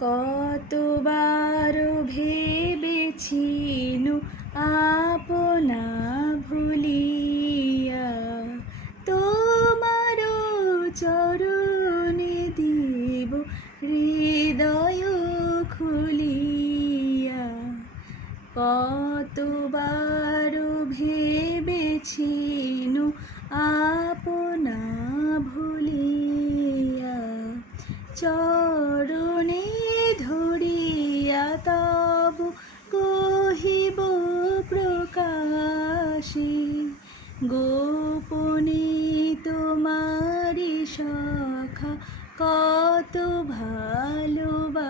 কতবার ভেবেছিনু আপনা ভুলিয়া? তোমার চরণে দিব হৃদয় খুলিয়া। কতবার ভেবেছিনু আপনা ভুলিয়া? চরণে প্রকাশে গোপনে তোমারি সখা কত ভালোবাসি।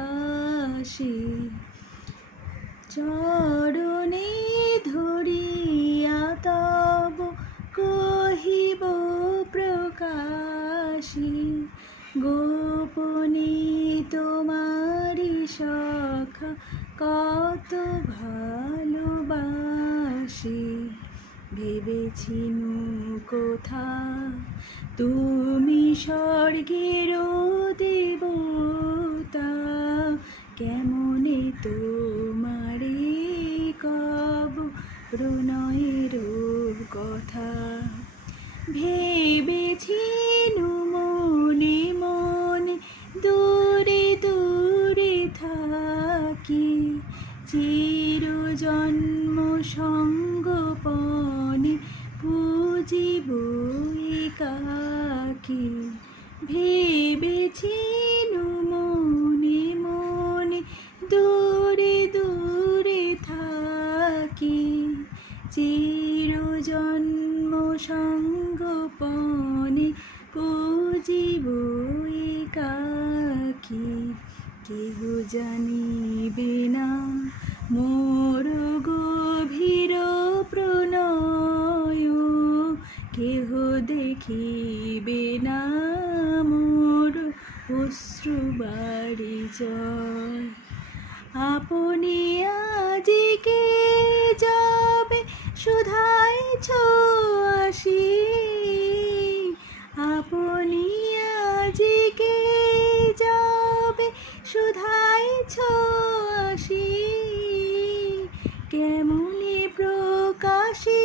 চরণে ধরিয়া তব কহিব প্রকাশী। গোপনে তোমারি সখা কত ভালোবাসি। ভেবেছিনু কোথা তুমি স্বর্গের দেবতা। কেমনে তোমারে কব? প্রণয়ের কথা। ভেবেছিনু মনে মনে দূরে দূরে থাকি। চির জন্ম সঙ্গপনে পুজিব একাকি ভেবেছিনু মনে মনে? দূরে দূরে থাকি চির জন্ম সঙ্গপনে পুজিব একাকি কেহ জানিবে অশ্রুবাড়ি জয় আপনি আজিকে যাবে সুধাই আসি আপনি আজিকে যাবে সুধাই আসি কেমনে প্রকাশি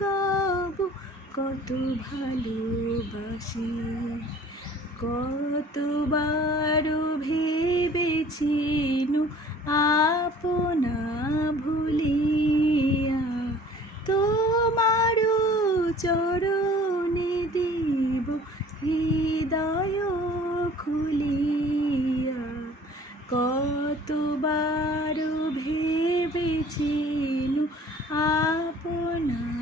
কব কত ভালোবাসি। কতবার ভেবেছিনু আপনা ভুলিয়া? তোমার চরণে দিব হৃদয় খুলিয়া। কতবার ভেবেছিনু আপনা